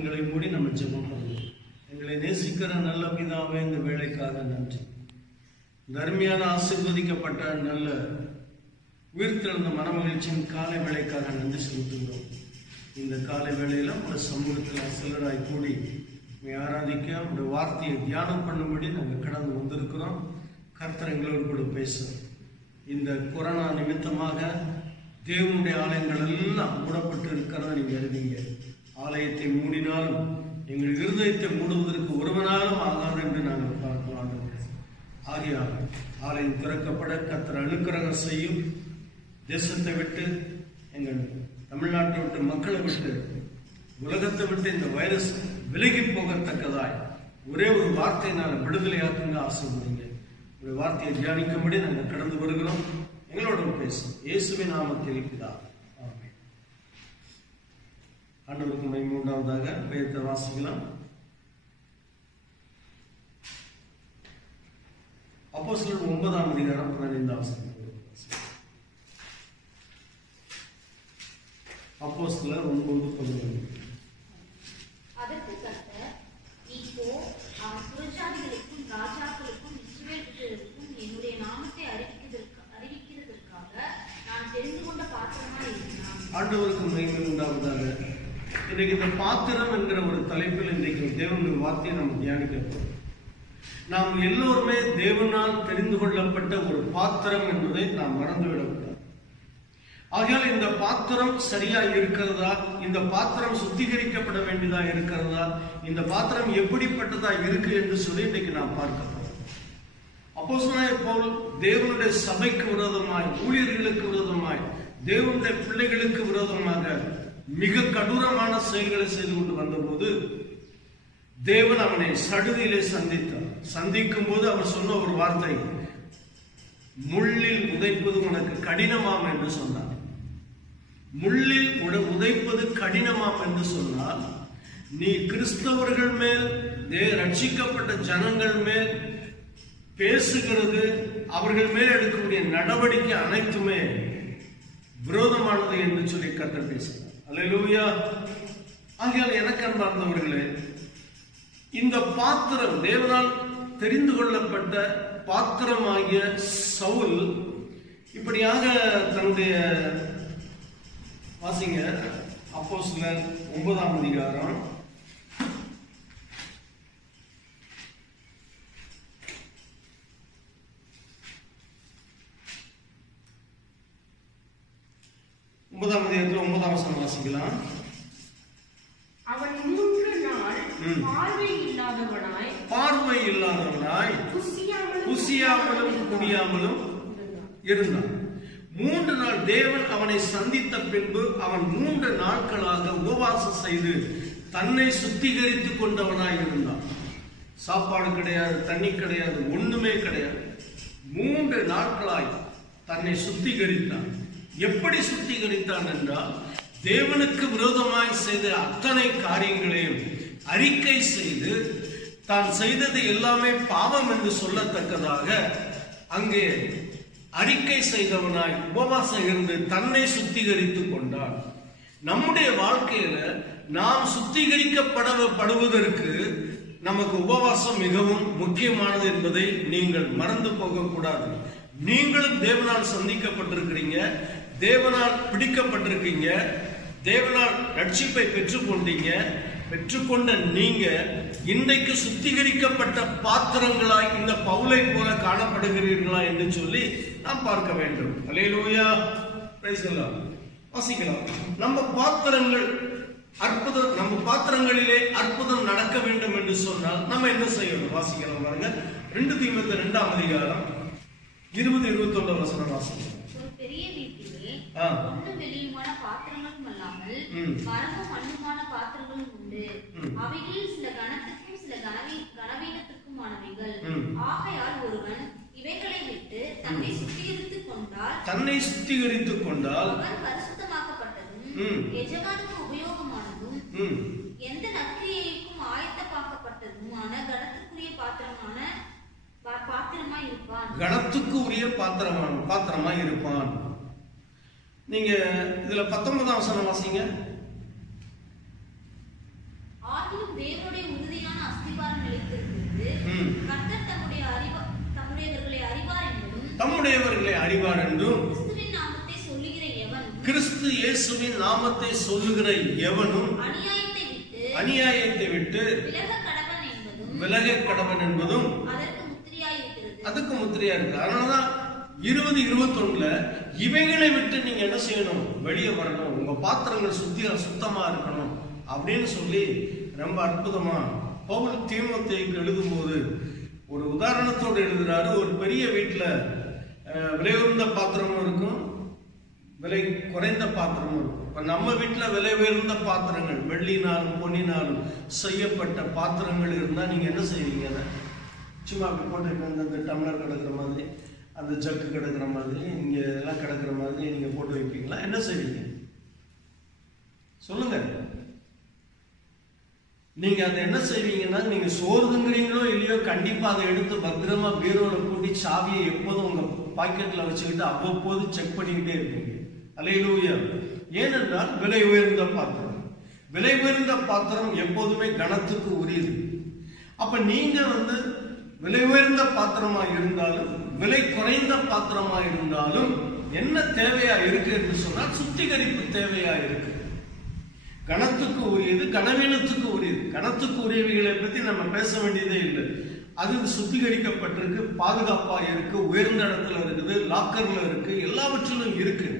கண்களை மூடி நம்ம ஜெபம் பண்ணுவோம். எங்களை நேசிக்கிற நல்ல பிதாவே, இந்த வேலைக்காக நன்றி. தர்மியான ஆசீர்வதிக்கப்பட்ட நல்ல உயிர்த்தெழுந்த மனமகிழ்ச்சியின் காலை வேலைக்காக நன்றி செலுத்துகிறோம். இந்த காலை வேளையில ஒரு சமூகத்தில் சிலராய் கூடி ஆராதிக்க ஒரு வார்த்தையை தியானம் பண்ணும்படி நாங்கள் கடந்து வந்திருக்கிறோம். கர்த்தர் எங்களோடு கூட பேசுகிறோம். இந்த கொரோனா நிமித்தமாக தேவனுடைய ஆலயங்கள் எல்லாம் மூடப்பட்டு இருக்கிறதா நீங்க எழுதிங்க. ஆலயத்தை மூடினாலும் எங்கள் இருதயத்தை மூடுவதற்கு ஒருவனாலும் ஆகாது என்று நாங்கள் பார்க்கலாம். ஆகையால் ஆலயம் திறக்கப்பட கர்த்தர் அனுக்கிரகம் செய்யும். தேசத்தை விட்டு, எங்கள் தமிழ்நாட்டை விட்டு, மக்களை விட்டு, உலகத்தை விட்டு இந்த வைரஸ் விலகி போகத்தக்கதாய் ஒரே ஒரு வார்த்தையினால் விடுதலையாக்குங்க, ஆசைப்படுங்க. ஒரு வார்த்தையை தியானிக்கும்படி நாங்கள் கடந்து வருகிறோம். எங்களோட பேசும் இயேசுவின் நாமத்தில் பிதாவே, ஆமென். ஆண்டவருக்கு மகிமை உண்டாவதாக. வேதத்தை வாசிக்கலாம். அப்போஸ்தலர் 9ஆம் அதிகாரம் 15ஆம் வசனம். அப்போஸ்தலர் 9:15. அதற்கு கர்த்தர், இப்போ அவன் புறஜாதிகளுக்கும் ராஜாக்களுக்கும் இஸ்ரவேல் புத்திரருக்கும் என்னுடைய நாமத்தை அறிவிக்கிறதற்காக நான் தெரிந்து கொண்ட பாத்திரமாய் இருக்கிறான். ஆண்டவருக்கு மகிமை உண்டாவதாக. இன்றைக்கு இந்த பாத்திரம் என்கிற ஒரு தலைப்பில் இன்றைக்கு தேவனுடைய வார்த்தையை நம்ம தியானிக்க போறோம். நாம் எல்லோருமே தேவனால் தெரிந்து கொள்ளப்பட்ட ஒரு பாத்திரம் என்பதை நாம் மறந்துவிடக்கூடாது. ஆகையால் இந்த பாத்திரம் சரியா இருக்கிறதா, இந்த பாத்திரம் சுத்திகரிக்கப்பட வேண்டியதா இருக்கிறதா, இந்த பாத்திரம் எப்படிப்பட்டதா இருக்கு என்று சொல்லி இன்னைக்கு நாம் பார்க்க போறோம். அப்போஸ்தலனாகிய பவுல் தேவனுடைய சபைக்கு விரோதமாய், ஊழியர்களுக்கு விரோதமாய், தேவனுடைய பிள்ளைகளுக்கு விரோதமாக மிக கடூரமான செயல்களை செய்து கொண்டு வந்தபோது தேவன் அவனை சடுதியிலே சந்தித்தார். சந்திக்கும் போது அவர் சொன்ன ஒரு வார்த்தை, முள்ளில் உதைப்பது உனக்கு கடினமாம் என்று சொன்னார். முள்ளில் உதைப்பது கடினமாம் என்று சொன்னால், நீ கிறிஸ்தவர்கள் மேல், ரட்சிக்கப்பட்ட ஜனங்கள் மேல் பேசுகிறது, அவர்கள் மேல் எடுக்கக்கூடிய நடவடிக்கை அனைத்துமே விரோதமானது என்று சொல்லி கர்த்தர் பேசுகிறார். அல்லேலூயா. ஆகையால் எனக்கு அன்பார்ந்தவர்களே, இந்த பாத்திரம் தேவனால் தெரிந்து கொள்ளப்பட்ட பாத்திரமாகிய சவுல் இப்படியாக தன்னுடைய, வாசிங்க அப்போஸ்தலர் 9ஆம் அதிகாரம் 9ஆம் அதிகாரத்தில் 9ஆம் வசனம் வாசிக்கலாம். அவன் 3 நாள் பார்வை இல்லாதவனாய் புசியாமலும் குடியாமலும் இருந்தான். 3 நாள் தேவன் அவனை சந்தித்த பின்பு அவன் 3 நாட்களாக உபவாசம் செய்து தன்னை சுத்திகரித்துக் கொண்டவனாய் இருந்தான். சாப்பாடு கிடையாது, தண்ணி கிடையாது, ஒண்ணுமே கிடையாது. 3 நாட்களாய் தன்னை சுத்திகரித்தான். எப்படி சுத்திகரித்தான் என்றால், தேவனுக்கு விரோதமாய் செய்த அத்தனை காரியங்களையும் அறிக்கை செய்து தான் செய்தது எல்லாமே பாவம் என்று சொல்லத்தக்கதாக அங்கே அறிக்கை செய்தவனாய் உபவாசம் இருந்து தன்னை சுத்திகரித்துக் கொண்டான். நம்முடைய வாழ்க்கையில நாம் சுத்திகரிக்கப்படுவதற்கு நமக்கு உபவாசம் மிகவும் முக்கியமானது என்பதை நீங்கள் மறந்து போகக்கூடாது. நீங்களும் தேவனால் சந்திக்கப்பட்டிருக்கிறீங்க, தேவனால் பிடிக்கப்பட்டிருக்கீங்க, தேவனால் ரட்சிப்பை பெற்றுக்கொண்டீங்க. பெற்றுக்கொண்ட நீங்க இன்றைக்கு சுத்திகரிக்கப்பட்ட பாத்திரங்களாய் இந்த பவுலை போல காணப்படுகிறீர்களா என்று சொல்லி நாம் பார்க்க வேண்டும். அல்லேலூயா, பிரைஸ் தி லார்ட். வாசிக்கலாம். நம்ம பாத்திரங்களிலே அற்புதம் நடக்க வேண்டும் என்று சொன்னால் நம்ம என்ன செய்யணும்? வாசிக்கலாம் பாருங்க. 2 தீமோத்தேயு 2ஆம் அதிகாரம் 20-21 வசனம் வாசிக்கலாம். ஒரு பெரிய வீட்டிலே ஒன்றும் வெளியுமான பாத்திரங்களும் அல்லாமல் மரமும் மண்ணுமான பாத்திரங்களும் உண்டு. அவைகளில் சில கனத்துக்கும் சில கனவீனத்துக்குமானவைகள். ஆகையால் ஒருவன் இவைகளை விட்டு தன்னை சுத்திகரித்துக் கொண்டால் அவன் பரிசுத்தமாக்கப்பட்டதும் எஜமானுக்கு உபயோகமானதும் எந்த நற்கிரியைக்கும் ஆயத்தமாக்கப்பட்டதுமான கனத்துக்குரிய பாத்திரமாய் இருப்பான். கனத்துக்கு உரிய பாத்திரமாய் இருப்பான். நீங்க இதுல 19ஆம் வசனம் வாசிங்க. ஆகிலும் வேரோடைய உறுதியான அஸ்திபாரம் நிலைத்திருக்கிறது. கர்த்தர் தம்முடையவர்களை அறிவார் என்பதும் தம்முடையவர்களை அறிவார் என்றும் கிறிஸ்துவின் நாமத்தை சொல்லுகிற எவனும் கிறிஸ்து இயேசுவின் நாமத்தை சொல்லுகிற எவனும் அநியாயத்தை விட்டு விலக கடவன் என்பதும் அதுக்கு முத்திரையா இருக்கு. அதனாலதான் 20-21 இவைகளை விட்டு நீங்க என்ன செய்யணும்? வெளியே வரணும். உங்க பாத்திரங்கள் சுத்தமா இருக்கணும் அப்படின்னு சொல்லி ரொம்ப அற்புதமா பவுல் தீமோத்தேயுக்கு எழுதும் போது ஒரு உதாரணத்தோடு எழுதுறாரு. ஒரு பெரிய வீட்டுல விலை உயர்ந்த பாத்திரமும் இருக்கும், விலை குறைந்த பாத்திரமும் இருக்கும். இப்ப நம்ம வீட்டுல விலை உயர்ந்த பாத்திரங்கள், வெள்ளினாலும் பொன்னினாலும் செய்யப்பட்ட பாத்திரங்கள் இருந்தா நீங்க என்ன செய்வீங்க? சும்மா அப்படி போட்டு அந்த டம்ளர் கிடக்குற மாதிரி, அந்த ஜக்கு கிடக்குற மாதிரி, இங்க எல்லாம் கிடக்குற மாதிரி நீங்க போட்டு வைப்பீங்களா? என்ன செய்வீங்க சொல்லுங்க. நீங்க அதை என்ன செய்வீங்கன்னா, நீங்க சோறுதுங்கிறீங்களோ இல்லையோ கண்டிப்பா அதை எடுத்து பத்திரமா பீரோல பூட்டி சாவியை எப்போதும் உங்க பாக்கெட்ல வச்சுக்கிட்டு அவ்வப்போது செக் பண்ணிக்கிட்டே இருப்பீங்க. அல்லேலூயா. ஏனென்றால் விலை உயர்ந்த பாத்திரம், விலை உயர்ந்த பாத்திரம் எப்போதுமே கனத்துக்கு உரியது. அப்ப நீங்க விலை உயர்ந்த பாத்திரமா இருந்தாலும் விலை குறைந்த பாத்திரமா இருந்தாலும் என்ன தேவையா இருக்கு என்று சொன்னால் சுத்திகரிப்பு தேவையா இருக்கு. கனத்துக்கு உரியது, கனவீனத்துக்கு உரியது. கனத்துக்கு உரியவைகளை பத்தி நம்ம பேச வேண்டியதே இல்லை. அது சுத்திகரிக்கப்பட்டிருக்கு, பாதுகாப்பா இருக்கு, உயர்ந்த இடத்துல இருக்குது, லாக்கர்ல இருக்கு, எல்லாவற்றிலும் இருக்கு.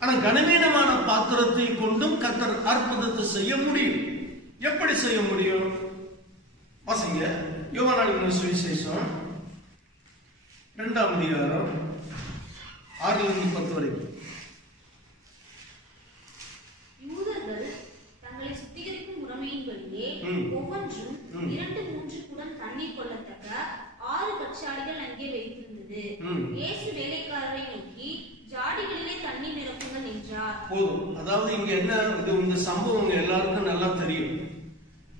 ஆனா கனவீனமான பாத்திரத்தை கொண்டும் கர்த்தர் அற்புதத்தை செய்ய முடியும். எப்படி செய்ய முடியும்? வாசிங்க யோவான் சுவிசேஷம் 2ஆம் அதிகாரம் 6-10 வரைக்கும். யூதர்கள் தங்களை சுத்திகரிக்கும் முறைமையின்படியே ஒவ்வொன்றும் 2-3 குடம் தண்ணீர் கொள்ளத்தக்க 6 கச்சாடிகள் அங்கே வைத்திருந்தது. இயேசு வேலைக்காரரை நோக்கி, ஜாடிகளிலே தண்ணீர் நிரப்புங்கள் என்றார். போதும். அதாவது இங்க என்ன, இந்த சம்பவம் எல்லாருக்கும் நல்லா தெரியும்.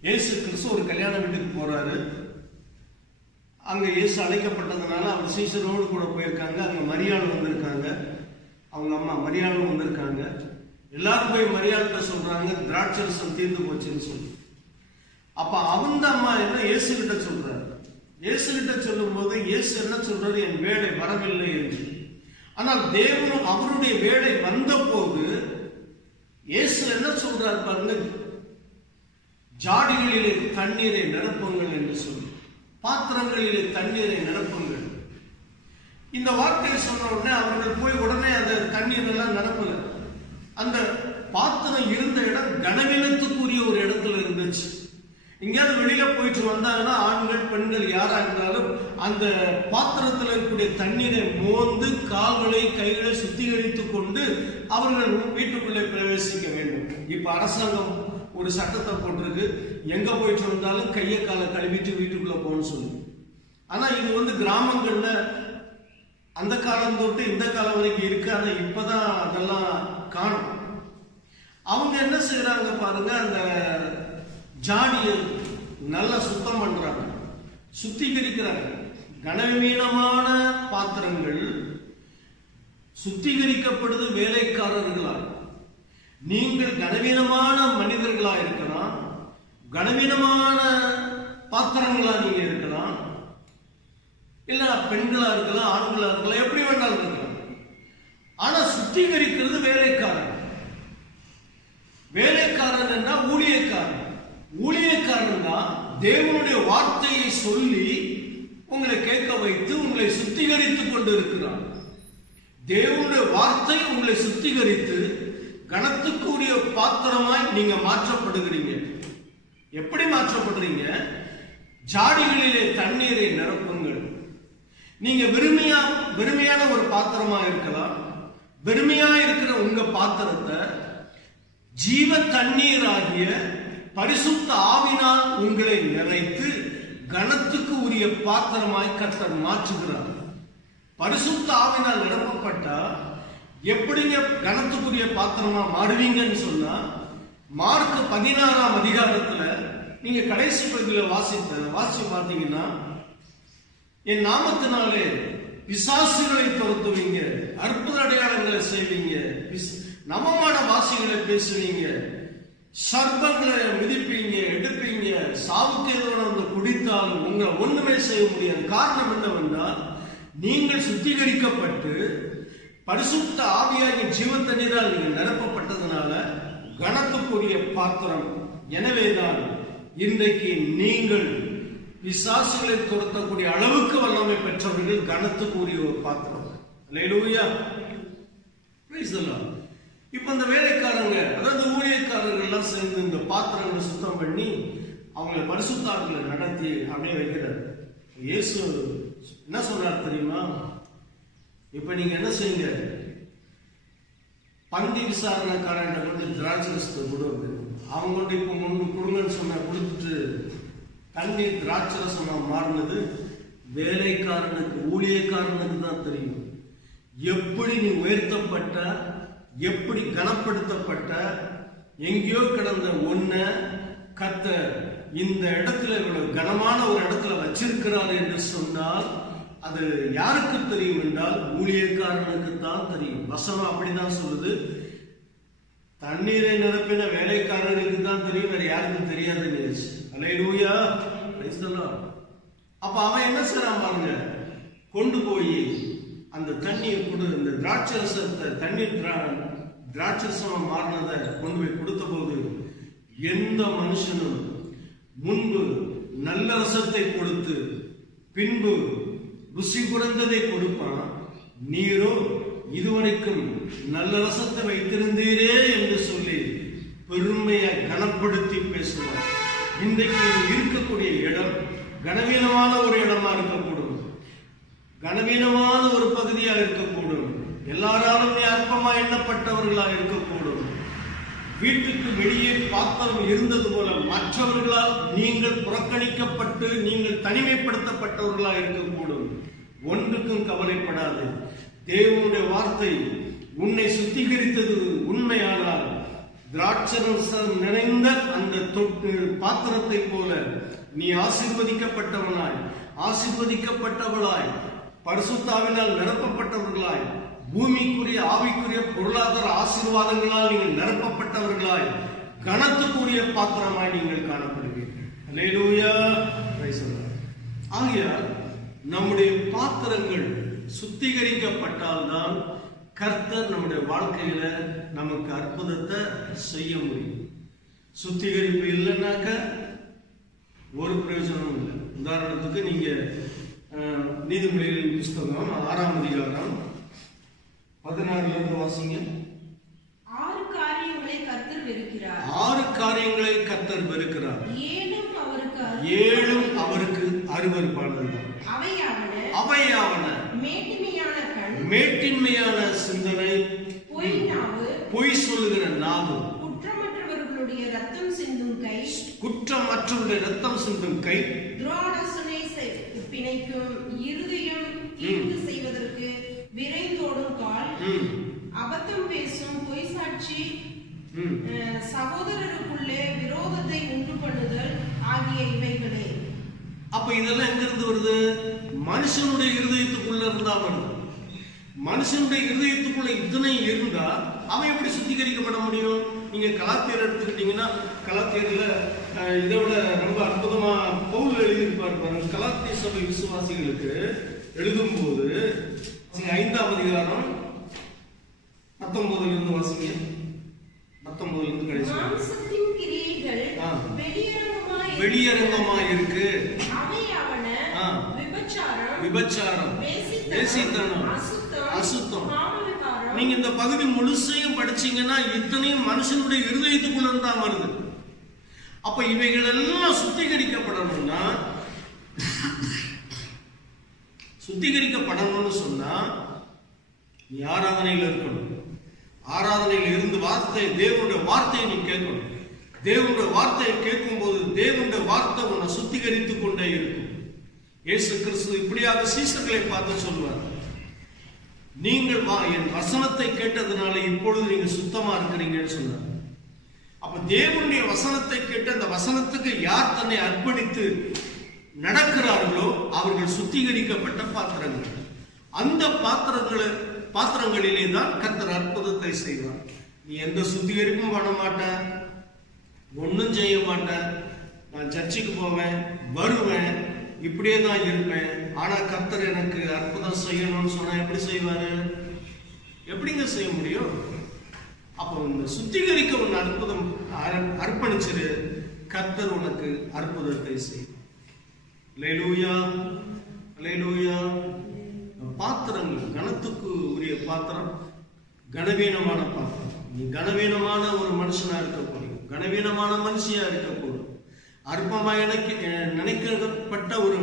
இயேசு கிறிஸ்து ஒரு கல்யாண வீட்டுக்கு போறாரு. அங்க இயேசு அழைக்கப்பட்டதுனால அவர் சீசரோடு கூட போயிருக்காங்க. அங்க மரியாள் வந்திருக்காங்க, அவங்க அம்மா மரியாளும் வந்திருக்காங்க. எல்லாரும் போய் மரியாள்கிட்ட சொல்றாங்க, திராட்சரசம் தீர்ந்து போச்சுன்னு சொல்லி. அப்ப அவங்க அம்மா என்ன இயேசு கிட்ட சொல்றாரு. இயேசு கிட்ட சொல்லும் போது இயேசு என்ன சொல்றாரு? என் வேலை வரவில்லை என்று. ஆனால் தேவனும் அவருடைய வேலை வந்த போது இயேசு என்ன சொல்றாரு பாருங்க, ஜாடிகளிலே தண்ணீரை நிரப்புங்கள் என்று சொல்லி, பாத்திரங்களிலே தண்ணீரை நிரப்புங்கள். இந்த வார்த்தையை சொன்ன உடனே அவர்கள் போய் உடனே அந்த தண்ணீர் எல்லாம் நிரப்பல. அந்த பாத்திரம் இருந்த இடம் கனவீனத்துக்குரிய ஒரு இடத்துல இருந்துச்சு. எங்கேயாவது வெளியில போயிட்டு வந்தாங்கன்னா ஆண்கள் பெண்கள் யாரா இருந்தாலும் அந்த பாத்திரத்தில் இருக்கக்கூடிய தண்ணீரை மோந்து கால்களை கைகளை சுத்திகரித்துக் கொண்டு அவர்கள் வீட்டுக்குள்ளே பிரவேசிக்க வேண்டும். இப்ப அரசாங்கம் ஒரு சட்டத்தை போட்டிருக்கு, எங்க போயிட்டு வந்தாலும் கையை காலை கழுவிட்டு வீட்டுக்குள்ள போகணும்னு சொல்லி. ஆனா இது கிராமங்கள்ல அந்த காலம் தொட்டு இந்த காலம் வரைக்கும் இருக்கு. ஆனா இப்பதான் அதெல்லாம் காணும். அவங்க என்ன செய்யறாங்க பாருங்க, அந்த ஜாடியை நல்லா சுத்தம் பண்றாங்க, சுத்திகரிக்கிறாங்க. கனவீனமான பாத்திரங்கள் சுத்திகரிக்கப்படுது வேலைக்காரர்களால். நீங்கள் கனவீனமான மனிதர்களா இருக்கலாம், கனவீனமான பாத்திரங்களா நீங்க இருக்கலாம், இல்ல பெண்களா இருக்கலாம், ஆண்களா இருக்கலாம், எப்படி வேணாலும் இருக்கலாம். ஆனா சுத்திகரிக்கிறது வேலைக்காரன். வேலைக்காரன் என்ன? ஊழியக்காரன். ஊழியக்காரன் தான் தேவனுடைய வார்த்தையை சொல்லி உங்களை கேட்க வைத்து உங்களை சுத்திகரித்துக் கொண்டு இருக்கிறார். தேவனுடைய வார்த்தை உங்களை சுத்திகரித்து கனத்துக்குரிய பாத்திரமாய் நீங்க மாற்றப்படுகிறீங்க. எப்படி மாற்றப்படுறீங்க? ஜாடிகளிலே தண்ணீரை நிரப்புங்கள். நீங்க வெறுமையான ஒரு பாத்திரமா இருக்கலாம். வெறுமையா இருக்கிற உங்க பாத்திரத்தை ஜீவ தண்ணீர் ஆகிய பரிசுத்த ஆவினால் உங்களை நிறைத்து கனத்துக்கு உரிய பாத்திரமாய் கர்த்தர் மாற்றுகிறார். பரிசுத்த ஆவினால் நிரப்பப்பட்டா எப்படிங்க கனத்துக்குரிய பாத்திரமா மாறுவீங்கன்னு சொன்னா, மார்க் 16ஆம் அதிகாரத்துல நீங்க கடைசி பகுதியில வாசி பார்த்தீங்கன்னா, என் நாமத்தினாலே பிசாசுகளை துரத்துவீங்க, அற்புத அடையாளங்களை செய்வீங்க, நவமான வாசிகளை பேசுவீங்க, சர்ப்பங்களை மிதிப்பீங்க, எடுப்பீங்க, சாவுக்கு எதிரான குடித்தாலும் உங்களை ஒண்ணுமே செய்ய முடியாது. காரணம் என்னவென்றால் நீங்கள் சுத்திகரிக்கப்பட்டு பரிசுத்த ஆவியாகிய ஜீவ தண்ணீரால் நீங்கள் நிரப்பப்பட்டதுனால கனத்துக்குரிய பாத்திரம். எனவேதான் இன்றைக்கு நீங்கள் பிசாசுகளை துரத்தக்கூடிய அளவுக்கு வல்லமை பெற்றவர்கள் கனத்துக்குரிய ஒரு பாத்திரம். அல்லேலூயா, பிரைஸ் தி லார்ட். இப்ப இந்த வேலைக்காரங்க, அதாவது ஊழியக்காரர்கள் எல்லாம் சேர்ந்து இந்த பாத்திரங்களை சுத்தம் பண்ணி அவங்களை பரிசுத்தாவில நடத்தி அப்படியே வைக்கிறார். இயேசு என்ன சொல்றாரு தெரியுமா? இப்ப நீங்க என்ன செய்யுங்க, பந்தி விசாரணைக்காரன் கொஞ்சம் திராட்சை ரசத்தை கொடுங்க. அவங்க கொண்டு இப்ப முன்பு கொடுங்கன்னு சொன்ன கொடுத்துட்டு தண்ணீர் திராட்சை ரசம் மாறினது வேலைக்காரனுக்கு, ஊழியக்காரனுக்கு தான் தெரியும். எப்படி நீ உயர்த்தப்பட்ட, எப்படி கனப்படுத்தப்பட்ட, எங்கேயோ கிடந்த ஒன்ன கர்த்தர் இந்த இடத்துல இவ்வளவு கனமான ஒரு இடத்துல வச்சிருக்கிறார் என்று சொன்னால் அது யாருக்கு தெரியும் என்றால் ஊழியக்காரனுக்கு தான் தெரியும். வசனம் அப்படிதான் சொல்லுது. தண்ணீரை நிரப்பின வேலைக்காரர்களுக்கு தான் தெரியும், வேற யாருக்கும் தெரியாது. அல்லேலூயா, பிரைஸ் தி லார்ட். அப்ப அவன் என்ன செய்றான் பாருங்க, கொண்டு போய் அந்த தண்ணியை கொடு, இந்த திராட்சை ரசத்தை, தண்ணீர் திராட்சை ரசம் மாறினதை கொண்டு போய் கொடுத்த போது எந்த மனுஷனும் முன்பு நல்ல ரசத்தை கொடுத்து பின்பு ருசி குறைந்ததை கொடுப்பான், நீரோ இதுவரைக்கும் நல்ல ரசத்தை வைத்திருந்தீரே என்று சொல்லி பெருமையை கனப்படுத்தி பேசுவார். இன்றைக்கு இருக்கக்கூடிய இடம் கனவீனமான ஒரு இடமா இருக்கக்கூடும், கனவீனமான ஒரு பகுதியா இருக்கக்கூடும், எல்லாராலும் அற்பமா எண்ணப்பட்டவர்களா இருக்கக்கூடும். வீட்டுக்கு வெளியே பாத்திரம் இருந்தது போல மற்றவர்களால் நீங்கள் புறக்கணிக்கப்பட்டு நீங்கள் தனிமைப்படுத்தப்பட்டவர்களா இருக்கக்கூடும். ஒன்றுக்கும் கவலைப்படாது. தேவனுடைய வார்த்தை உன்னை சுத்திகரித்தது உண்மையானால் திராட்சரசம் நிறைந்த அந்த பாத்திரத்தை போல நீ ஆசீர்வதிக்கப்பட்டவனாய், ஆசீர்வதிக்கப்பட்டவளாய், பரிசுத்தாவினால் நிரப்பப்பட்டவர்களாய், பூமிக்குரிய ஆவிக்குரிய பொருளாதார ஆசீர்வாதங்களால் நீங்கள் நிரப்பப்பட்டவர்களாய், கனத்துக்குரிய பாத்திரமாய் நீங்கள் காணப்படுவீர்கள். அல்லேலூயா, பிரைஸ் தி லார்ட். ஆகையால் நம்முடைய பாத்திரங்கள் சுத்திகரிக்கப்பட்டால்தான் கர்த்தர் நம்முடைய வாழ்க்கையில நமக்கு அற்புதத்தை செய்ய முடியும். சுத்திகரிப்பு இல்லைன்னாக்க ஒரு பிரயோஜனமும் இல்லை. உதாரணத்துக்கு நீங்க நீதிமொழிகளின் புஸ்தகம் 6ஆம் அதிகாரம் 16 இருந்து வாசிங்க. 6 காரியங்களை கர்த்தர் வெறுக்கிறார். 6 காரியங்களை கர்த்தர் வெறுக்கிறார். 7 அவருக்கு அருவருப்பானது. அவையாவன மேட்டிமையான கண், மேட்டின்மையான சிந்தனை, பொய் நாவு, பொய் சொல்லுகிற நாவு, குற்றமற்றவர்களுடைய ரத்தம் சிந்தும் கை, குற்றமற்றவர்களுடைய ரத்தம் சிந்தும் கை, துராடசனை பிணைக்கும் இருதயம், தீங்கு செய்வதற்கு விரைந்தோடும் கால், அபத்தம் பேசும் பொய் சாட்சி, சகோதரருக்குள்ளே விரோதத்தை உண்டு பண்ணுதல் ஆகிய இவைகளே. அப்ப இதெல்லாம் எங்க இருந்து வருது? மனுஷனுடைய இருதயத்துக்குள்ள இருந்தா வருது. மனுஷனுடைய இருதயத்துக்குள்ள இத்தனை இருந்தா அவன் எப்படி சுத்திகரிக்கப்பட முடியும்? நீங்க கலாத்தியர் எடுத்துக்கிட்டீங்கன்னா கலாத்தியர்ல இதை விட ரொம்ப அற்புதமா பவுல் எழுதியிருப்பார் பாருங்க. கலாத்திய சபை விசுவாசிகளுக்கு எழுதும் போது 5ஆம் அதிகாரம் 19 இருந்து வாசிங்க. 19 இருந்து கடைசி. மாம்சத்தின் கிரியைகள் வெளியரங்கமா இருக்கு. விபச்சாரம், வேசித்தனம், அசுத்தம். நீங்க இந்த பகுதி முழுசையும் படிச்சீங்கன்னா இத்தனையும் மனுஷனுடைய இருதயத்துக்குள்ள இருந்தா வருது. அப்ப இவைகள் எல்லாம் சுத்திகரிக்கப்படணும்னா, சுத்திகரிக்கப்படணும்னு சொன்னா நீ ஆராதனையில் இருக்கணும். ஆராதனையில் இருந்து தேவனுடைய வார்த்தையை நீ கேட்கணும். தேவனுடைய வார்த்தையை கேட்கும் போது தேவனுடைய வார்த்தை உன்னை சுத்திகரித்துக் கொண்டே இருக்கும். இயேசு கிறிஸ்து இப்படியாக சீசர்களை பார்த்து சொல்வார், நீங்கள் என் வசனத்தை கேட்டதுனால இப்பொழுது நீங்க சுத்தமா இருக்கிறீங்கன்னு சொன்னார். அப்ப தேவனுடைய வசனத்தை கேட்டு அந்த வசனத்துக்கு யார் தன்னை அர்ப்பணித்து நடக்கிறார்களோ அவர்கள் சுத்திகரிக்கப்பட்ட பாத்திரங்கள். அந்த பாத்திரங்களிலே தான் கர்த்தர் அற்புதத்தை செய்வார். நீ எந்த சுத்திகரிப்பும் பண்ண மாட்ட, ஒன்றும் செய்ய மாட்டேன், நான் சர்ச்சுக்கு போவேன், வருவேன், இப்படியே தான் இருப்பேன். ஆனா கர்த்தர் எனக்கு அற்புதம் செய்யணும்னு சொன்னா எப்படி செய்வாரு? எப்படிங்க செய்ய முடியும்? அப்போ இந்த சுத்திகரிக்க உன் அற்புதம் அர்ப்பணிச்சிரு, கர்த்தர் உனக்கு அற்புதத்தை செய்வார். அல்லேலூயா, அல்லேலூயா. பாத்திரங்கள், கனத்துக்கு உரிய பாத்திரம், கனவீனமான பாத்திரம். நீ கனவீனமான ஒரு மனுஷனா இருக்க போறீங்க, கனவீனமான மனுஷியா இருக்க போறோம். அற்பமா நினைக்கப்பட்ட ஒரு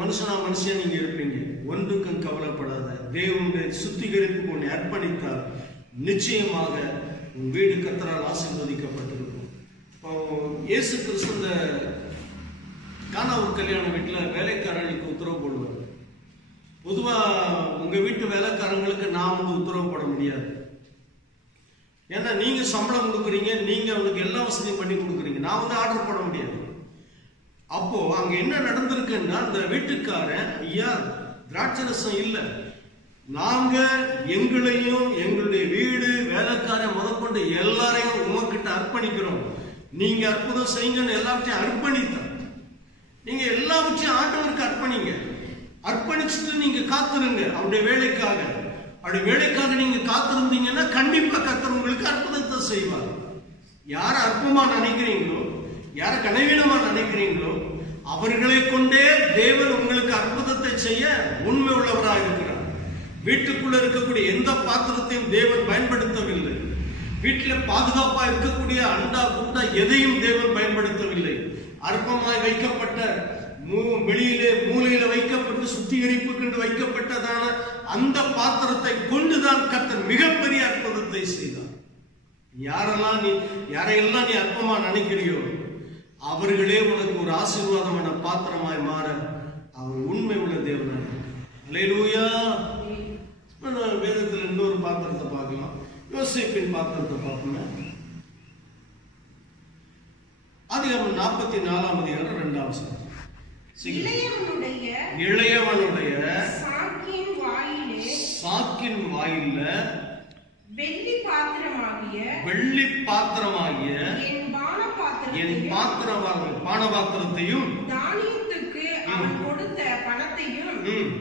மனுஷியா நீங்க இருப்பீங்க. ஒன்றுக்கும் கவலைப்படாத, தேவனுடைய சுத்திகரிப்புக்கு உன்னை அர்ப்பணித்தால் நிச்சயமாக உன் வீடு கர்த்தரால் ஆசீர்வதிக்கப்பட்டிருக்கும். இப்போ இயேசு கிறிஸ்து இந்த கானாவூர் கல்யாண வீட்டில் வேலைக்காரர்களுக்கு உத்தரவு போடுவார். பொதுவா உங்க வீட்டு வேலைக்காரங்களுக்கு நான் வந்து உத்தரவு போட முடியாது. ஏன்னா நீங்க சம்பளம் கொடுக்குறீங்க, நீங்க அவங்களுக்கு எல்லா வசதியும் பண்ணி கொடுக்குறீங்க, நான் வந்து ஆர்டர் போட முடியாது. அப்போ அங்க என்ன நடந்திருக்குன்னா, அந்த வீட்டுக்காரன், ஐயா திராட்சரசம் இல்லை, நாங்க எங்களையும் எங்களுடைய வீடு வேலைக்காரன் முதற்கொண்டு எல்லாரையும் உமக்கிட்ட அர்ப்பணிக்கிறோம், நீங்க அற்புதம் செய்யுங்கன்னு எல்லாத்தையும் அர்ப்பணித்தான். நீங்க எல்லாவற்றையும் ஆண்டவருக்கு அர்ப்பணிங்க, அர்ப்பணிச்சுட்டு நீங்க காத்திருங்க அவருடைய வேலைக்காக. அவருடைய வேலைக்காக நீங்க காத்திருந்தீங்கன்னா கண்டிப்பா கர்த்தர் உங்களுக்கு அற்புதத்தை செய்வார். யார அற்பமா நினைக்கிறீங்களோ, யார கனவீனமா நினைக்கிறீங்களோ, அவர்களை கொண்டே தேவன் உங்களுக்கு அற்புதத்தை செய்ய உண்மை உள்ளவராக இருக்கிறார். வீட்டுக்குள்ள இருக்கக்கூடிய எந்த பாத்திரத்தையும் தேவன் பயன்படுத்தவில்லை. வீட்டில் பாதுகாப்பா இருக்கக்கூடிய அண்டா குண்டா எதையும் தேவன் பயன்படுத்தவில்லை. அற்பமாய் வைக்கப்பட்ட வெளியிலே மூலையில வைக்கப்பட்டு சுத்திகரிப்புக்கு வைக்கப்பட்டதான அந்த பாத்திரத்தை கொண்டுதான் கர்த்தர் மிகப்பெரிய அற்புதத்தை செய்தார். யாரையெல்லாம் நீ அற்பமா நினைக்கிறியோ அவர்களே உனக்கு ஒரு ஆசீர்வாதமான பாத்திரமாய் மாற அவர் உண்மை உள்ள தேவனாக. அல்லேலூயா. வேதத்தில் இன்னொரு பாத்திரத்தை பார்க்கலாம். யோசேப்பின் பாத்திரத்தை பார்ப்போம். அதிகாரம் 44ஆம் அதிகாரம் 2ஆம் வசனம். இளையவனுடைய சாக்கின் வாயில வெள்ளி பாத்திரமாகிய என் பானபாத்திரத்தையும் தானியத்துக்கு அவன் கொடுத்த பணத்தையும்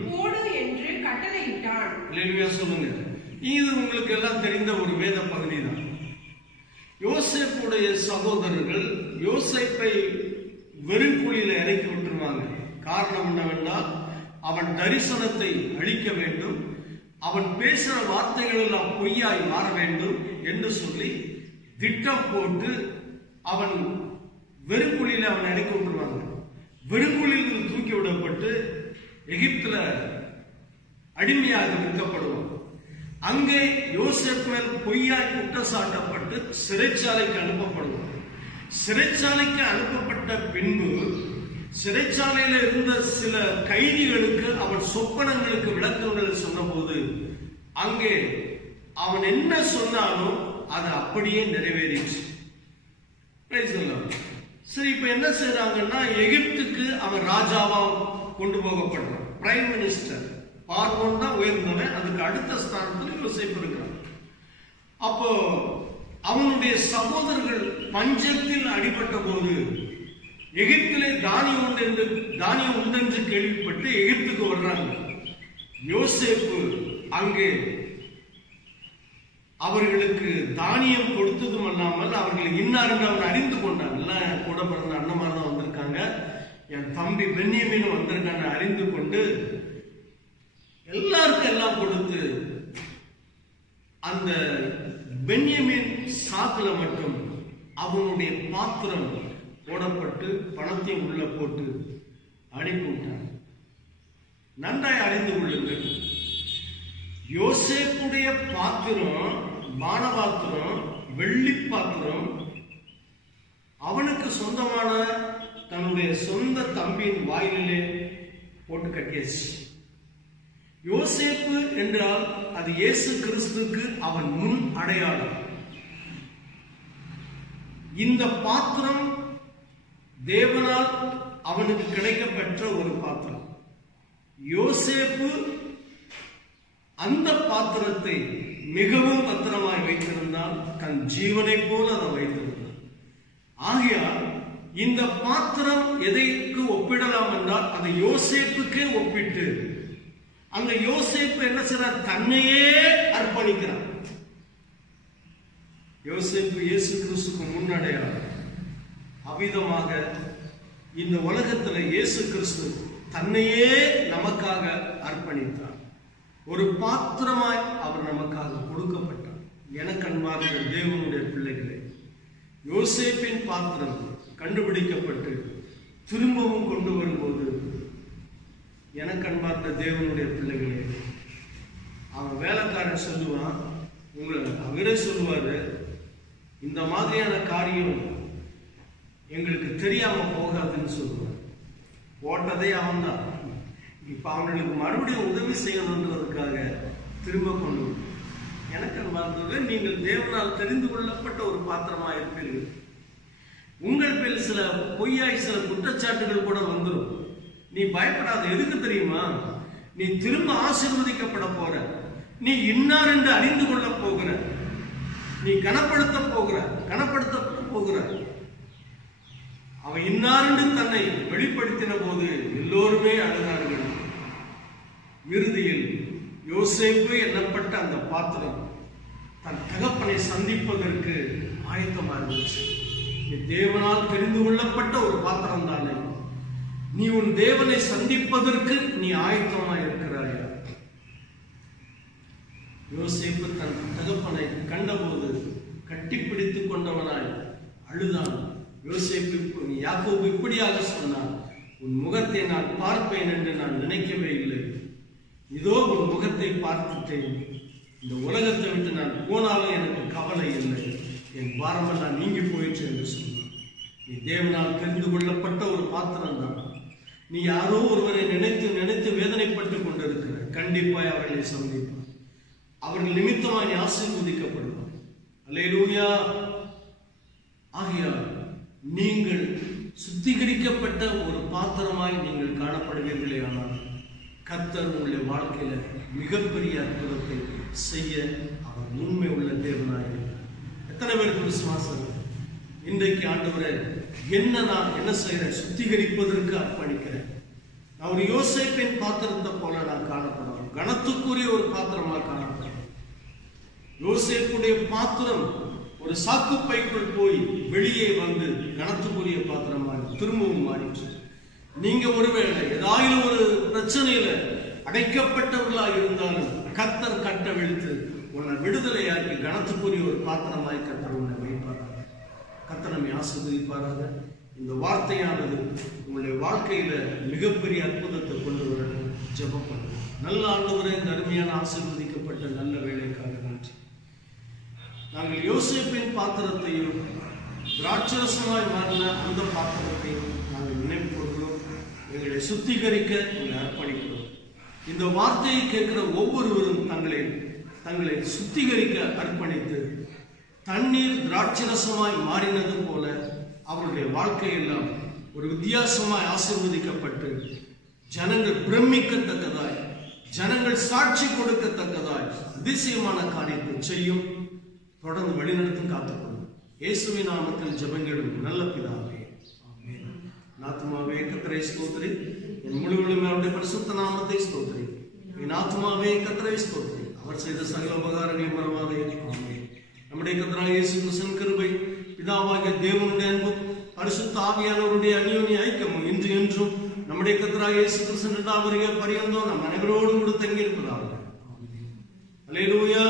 போடு என்று கட்டளையிட்டான். சொல்லுங்க. இது உங்களுக்கு எல்லாம் தெரிந்த ஒரு வேத பகுதி தான். யோசேப்புடைய சகோதரர்கள் யோசேப்பை வெறுங்குழியில இறக்கி விட்டுருவாங்க. காரணம் என்னவென்றால் அவன் தரிசனத்தை அழிக்க வேண்டும், அவன் பேசுற வார்த்தைகள் எல்லாம் பொய்யாய் மாற வேண்டும் என்று சொல்லி திட்டம் போட்டு அவன் வெறுங்குழியில அவன் இறக்கி விட்டுருவாங்க. வெறுங்குழியில் தூக்கி விடப்பட்டு எகிப்துல அடிமையாக விற்கப்படுவான். அங்கே யோசேப் மேல் பொய்யாய் குற்றம் சாட்டப்பட்டு சிறைச்சாலைக்கு அனுப்பப்படுவான். சிறைச்சாலைக்கு அனுப்பப்பட்ட பின்பு சிறைச்சாலையில இருந்த சில கைதிகளுக்கு அவன் சொப்பனங்களுக்கு விளக்கங்களை சொன்ன போது அங்கே அவன் என்ன சொன்னாலும் அது அப்படியே நிறைவேறிச்சு. சரி, இப்ப என்ன செய்யறாங்கன்னா, எகிப்துக்கு அவன் ராஜாவா கொண்டு போகப்படுறான். பிரைம் மினிஸ்டர் பார்வோன் தான் உயர்ந்தவன், அதுக்கு அடுத்த ஸ்தானத்தில் யோசேப்பு இருக்கிறான். அப்போ அவனுடைய சகோதரர்கள் பஞ்சத்தில் அடிபட்ட போது எகிப்திலே தானியம் உண்டு என்று கேள்விப்பட்டு எகிப்துக்கு வர்றாங்க. யோசேப்பு அங்கே அவர்களுக்கு தானியம் கொடுத்ததும் அல்லாமல் அவர்கள் இன்னார்கள் அவன் அறிந்து கொண்டான். எல்லாம் கூட பிறந்த அண்ணமார் தான் வந்திருக்காங்க, என் தம்பி பென்யமீன் வந்திருக்கான்னு அறிந்து கொண்டு எல்லாருக்கும் எல்லாம் கொடுத்து அந்த பென்யமீன் சாக்குல மட்டும் அவனுடைய பாத்திரம் போடப்பட்டு பணத்தையும் உள்ள போட்டு அனுப்பிவிட்டான். நன்றாய் அறிந்து கொள்ளுங்கள், யோசேப்புடைய பாத்திரம், பானபாத்திரம், வெள்ளி பாத்திரம் அவனுக்கு சொந்தமான தன்னுடைய சொந்த தம்பியின் வாயிலே போட்டு கட்டியாச்சு. யோசேப்பு என்றால் அது இயேசு கிறிஸ்துக்கு அவன் முன் அடையாளம். இந்த பாத்திரம் தேவனால் அவனுக்கு கிடைக்கப்பெற்ற ஒரு பாத்திரம். யோசேப்பு அந்த பாத்திரத்தை மிகவும் பத்திரமாய் வைத்திருந்தால் தன் ஜீவனை போல அதை வைத்திருந்தார். ஆகையால் இந்த பாத்திரம் எதைக்கு ஒப்பிடலாம் என்றால் அதை யோசேப்புக்கே ஒப்பிட்டு, அந்த யோசேப்பு என்ன செய்றார்? தன்னையே அர்ப்பணிக்கிறார். யோசேப்பு இயேசு கிறிஸ்துக்கு முன்னடையார். அவ்விதமாக இந்த உலகத்துல இயேசு கிறிஸ்து தன்னையே நமக்காக அர்ப்பணித்தார். ஒரு பாத்திரமாய் அவர் நமக்காக கொடுக்கப்பட்டார். எனக்கு அன்பார்ந்த தேவனுடைய பிள்ளைகளே, யோசேப்பின் பாத்திரம் கண்டுபிடிக்கப்பட்டு திரும்பவும் கொண்டு வரும்போது, எனக்கு அன்பார்ந்த தேவனுடைய பிள்ளைகளே, அவன் வேலைக்காரன் சொல்லுவான், அவரே சொல்லுவாரு, இந்த மாதிரியான காரியம் எங்களுக்கு தெரியாம போகாதுன்னு சொல்லுவார். போட்டதே அவன் தான். இப்ப அவங்களுக்கு மறுபடியும் உதவி செய்யணுன்றதுக்காக திரும்ப கொண்டு, எனக்கு அன்பார்ந்தவர்களே, நீங்கள் தேவனால் தெரிந்து கொள்ளப்பட்ட ஒரு பாத்திரமா இருப்பீர்கள். உங்கள் பேர் சில பொய்யாய் சில குற்றச்சாட்டுகள் கூட வந்துடும். நீ பயப்படாத. எதுக்கு தெரியுமா? நீ திரும்ப ஆசீர்வதிக்கப்பட போற. நீ இன்னார் என்று அறிந்து கொள்ள போகிற. நீ கனப்படுத்த போகிற. அவன் இன்னார் என்று தன்னை வெளிப்படுத்தின போது எல்லோருமே அழுதார்கள். இறுதியில் யோசேப்பு எண்ணப்பட்ட அந்த பாத்திரம் தன் தகப்பனை சந்திப்பதற்கு ஆயத்தமா இருந்துச்சு. நீ தேவனால் தெரிந்து கொள்ளப்பட்ட ஒரு பாத்திரம் தானே. நீ உன் தேவனை சந்திப்பதற்கு நீ ஆயத்தமா இருக்கிறாயா? யோசேப்பு தன் தகப்பனை கண்டபோது கட்டிப்பிடித்துக் கொண்டவனாய் அழுதான். யோசேப்பு யாக்கோபு இப்படியாக சொன்னான், உன் முகத்தை நான் பார்ப்பேன் என்று நான் நினைக்கவே இல்லை. இதோ உன் முகத்தை பார்த்துட்டேன். இந்த உலகத்தை விட்டு நான் போனாலும் எனக்கு கவலை இல்லை. என் பாரமெல்லாம் நீங்கி போயிடுச்சு என்று சொன்னான். நீ தேவனால் தெரிந்து கொள்ளப்பட்ட ஒரு பாத்திரம் தான். நீ யாரோ ஒருவரை நினைத்து நினைத்து வேதனைப்பட்டுக் கொண்டிருக்கிற, கண்டிப்பாய் அவர்களை சந்திப்பார். அவர்கள் நிமித்தமாய் நீ ஆசீர்வதிக்கப்படுவார். அல்லேலூயா. ஆகையால் நீங்கள் சுத்திகரிக்கப்பட்ட ஒரு பாத்திரமாய் நீங்கள் காணப்படுவீர்களே, ஆனால் கர்த்தர் உங்களுடைய வாழ்க்கையில மிகப்பெரிய அற்புதத்தை செய்ய அவர் உண்மை உள்ள தேவனாய். எத்தனை பேருக்கு விசுவாசம்? இன்றைக்கு ஆண்டவரே, நான் என்ன செய்யறேன்? சுத்திகரிப்பதற்கு அர்ப்பணிக்கிறேன். நான் ஒரு யோசேப்பின் பாத்திரத்தை போல நான் காணப்படுவேன். கனத்துக்குரிய ஒரு பாத்திரமா காணப்படுவேன். யோசேப்புடைய பாத்திரம் ஒரு சாக்கு பைக்குள் போய் வெளியே வந்து கனத்துக்குரிய பாத்திரமாக திரும்பவும் மாறிச்சு. நீங்க ஒருவேளை ஏதாவது ஒரு பிரச்சனையில அடைக்கப்பட்டவர்களாக இருந்தாலும் கர்த்தர் கட்டவிழ்த்து உன்னை விடுதலையாக்கி கனத்துக்குரிய ஒரு பாத்திரமாய் கர்த்தர் உன்னை வைப்பாராக. கர்த்தர் நம்மை ஆசீர்வதிப்பாராக. இந்த வார்த்தையானது உங்களுடைய வாழ்க்கையில மிகப்பெரிய அற்புதத்தை கொண்டு வர ஜெபம் பண்ணுங்க. நல்ல ஆண்டவரே, இந்த அருமையான ஆசீர்வதிக்கப்பட்ட நல்ல வேலைக்காக நன்றி. நாங்கள் யோசேப்பின் பாத்திரத்தையும் திராட்சரசமாய் மாறின அந்த பாத்திரத்தையும் நாங்கள் நினைவு கொள்கிறோம். எங்களை சுத்திகரிக்க எங்களை அர்ப்பணிக்கிறோம். இந்த வார்த்தையை கேட்கிற ஒவ்வொருவரும் தங்களை சுத்திகரிக்க அர்ப்பணித்து தண்ணீர் திராட்சரசமாய் மாறினது போல அவருடைய வாழ்க்கையெல்லாம் ஒரு வித்தியாசமாய் ஆசீர்வதிக்கப்பட்டு ஜனங்கள் பிரமிக்கத்தக்கதாய், ஜனங்கள் சாட்சி கொடுக்கத்தக்கதாய் அதிசயமான காரியத்தை செய்யும். தொடர்ந்து வழிநடத்தும் காத்துக்கொள்ளும். இயேசுவின் நாமத்தில் ஜெபங்களும் நல்ல பிதாவே, ஆமென். ஆத்துமாவே கர்த்தரை ஸ்தோத்திரி. என் முழுவதுமே அவருடைய பரிசுத்த நாமத்தை ஸ்தோத்திரி. என் ஆத்துமாவே கர்த்தரை ஸ்தோத்திரி. அவர் செய்த சகல உபகாரங்களையும் மறவாதே. ஆமென். நம்முடைய கர்த்தராகிய இயேசு கிறிஸ்துவின் கிருபை, பிதாவாகிய தேவனுடைய அன்பும் பரிசுத்த ஆவியானவருடைய அந்யோன்ய ஐக்கியமும் இன்று என்றும் நம்முடைய கர்த்தராகிய இயேசு கிறிஸ்துவின் இரண்டாம் வருகை பரியந்தம் நம் அனைவரோடும் கூட தங்கி இருப்பதாக. ஆமென். அல்லேலூயா.